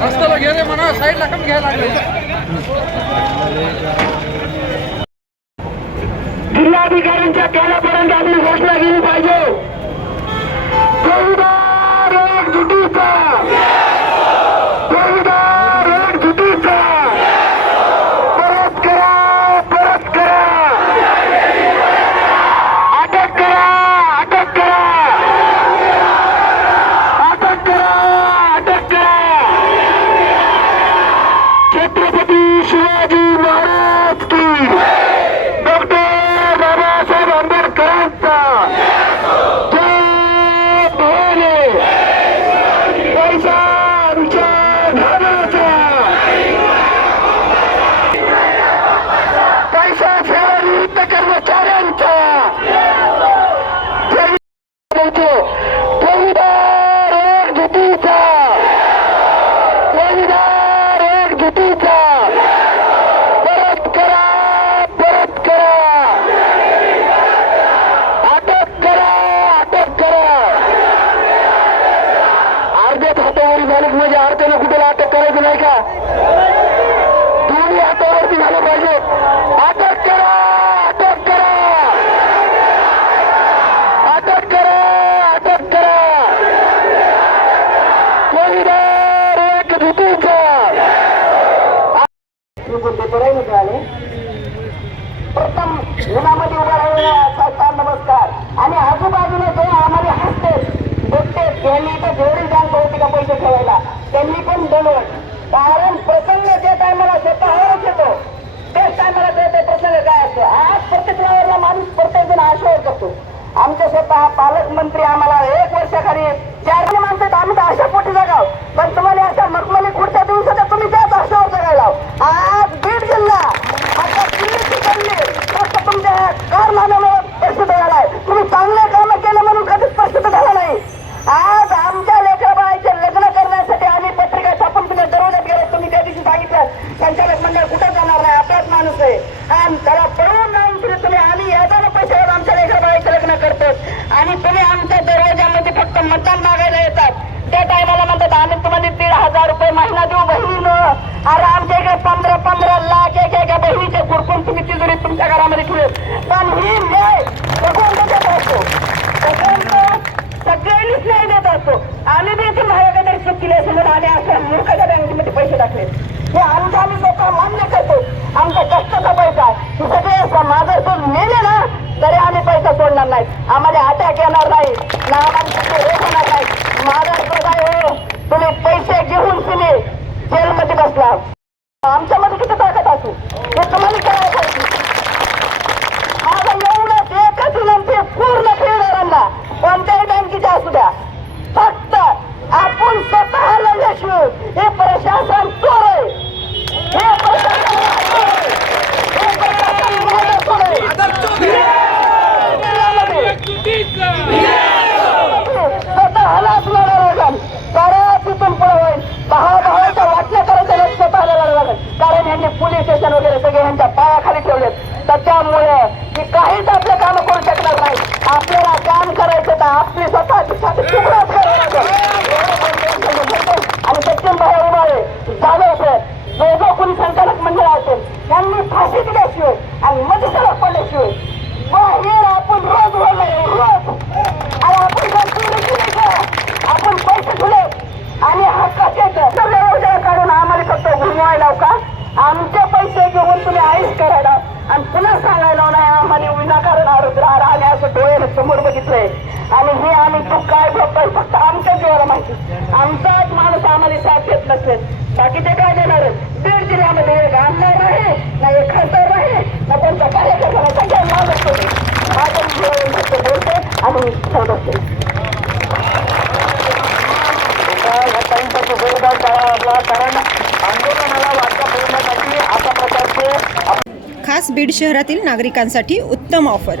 रस्त्याला गेले म्हणा साईडला कमी घ्यायला लागले जिल्हाधिकाऱ्यांच्या कानापर्यंत आपली घोषणा केली पाहिजे. শিবাজি মহারাজ उन्हामध्ये उभा राहिलेला नमस्कार. आणि आजूबाजूने जे आम्हाला हसते बघते त्यांनी तर जेवढी जाण होती का पैसे ठेवायला. त्यांनी पण दलवट कारण प्रसंग जे टायमाला स्वतःवरच येतो. तेच टायमाला ते प्रसंग काय असतो? आज प्रत्येक वेळेला माणूस प्रत्येक जण आशयावर करतो आमचे स्वतः पालकमंत्री आम्हाला एक वर्षाखाली चार जण माणसं आम्ही तर अशा पोटी जगाव पण तुम्हाला अशा मखमली पुढच्या दिवसाच्या तुम्ही त्याच आशयावर जगायला आज बीड जिल्हा आता दिल्लीची गल्ली फक्त तुमच्या कारनाम्यामुळे प्रसिद्ध झालाय तुम्ही चांगले काम केले म्हणून कधीच प्रसिद्ध झाला नाही आज आमच्या लेकराबाईचे लग्न करण्यासाठी आम्ही पत्रिका छापून तुम्ही दरवाजात गेलो तुम्ही त्या दिवशी सांगितलं संचालक मंडळ कुठं जाणार नाही आपलाच माणूस आहे. आणि त्याला पळवून जाऊन तरी तुम्ही आम्ही याचा पैशावर आमच्या लेकराबाईचं लग्न करतो आणि तुम्ही आमच्या दरवाजामध्ये फक्त मतदान मागायला येतात. त्या टायमाला म्हणतात आम्ही तुम्हाला दीड हजार रुपये महिना देऊ बहिणीनं. अरे आमच्या इकडे पंधरा पंधरा लाख एक एका बहिणीचे कुडकून तुम्ही तिजोरी तुमच्या घरामध्ये ठेवले. पण ही न्याय भगवंत देत असतो. भगवंत सगळ्यांनीच न्याय देत असतो. आम्ही देखील महाराजांनी चूक केली असेल म्हणून आम्ही अशा मूर्खाच्या बँकेमध्ये पैसे टाकले. हे आमचं आम्ही स्वतः मान्य करतो. आमचा कष्टाचा पैसा हे सगळे समाजातून नेले ना तरी आम्ही पैसा सोडणार नाही. आम्हाला अटॅक येणार नाही. ना आम्हाला होणार नाही. महाराष्ट्र काय हो तुम्ही पैसे घेऊन तुम्ही जेलमध्ये बसला. आमच्यामध्ये किती ताकद असू? हे तुम्हाला काय पाहिजे माझं एवढंच एकच विनंती पूर्ण खेळणाऱ्यांना. कोणत्याही बँकेच्या असू द्या. फक्त आपण स्वतः लढल्याशिवाय त्याच्यामुळे की काहीच आपले काम करू शकणार नाही आपल्याला काम करायचं तर आपली स्वतःची छाती तुकडाच करावं लागेल आणि सचिन भाई उभाळे जाधव सर दोघं कोणी संचालक मंडळ असेल यांनी फाशी दिल्याशिवाय आणि मध्ये सडक पडल्याशिवाय बाहेर आपण रोज बोलणार रोज आणि आपण जर चोरी केली का आपण पैसे ठेवले आणि हक्काचे सगळ्या योजना काढून आम्हाला फक्त घुमवायला का आमचे पैसे घेऊन तुम्ही आईस करायला आणि पुन्हा सांगायला नाही आम्हाला विनाकारण आरोग्य आम्ही असं डोळ्याने समोर बघितलंय आणि हे आम्ही तू काय बघतोय फक्त आमच्या जीवाला माहिती. आमचाच माणूस आम्हाला साथ देत नसेल बाकीचे काय देणार आहेत? बीड जिल्ह्यामध्ये एक आमदार आहे ना एक खासदार आहे ना त्यांचा कार्यकर्ता सगळ्या माणूस होते माझ्या फक्त बोलते आणि ठेवत असते कारण आंदोलनाला वाचा अशा प्रकारचे खास बीड शहरातील नागरिकांसाठी उत्तम ऑफर.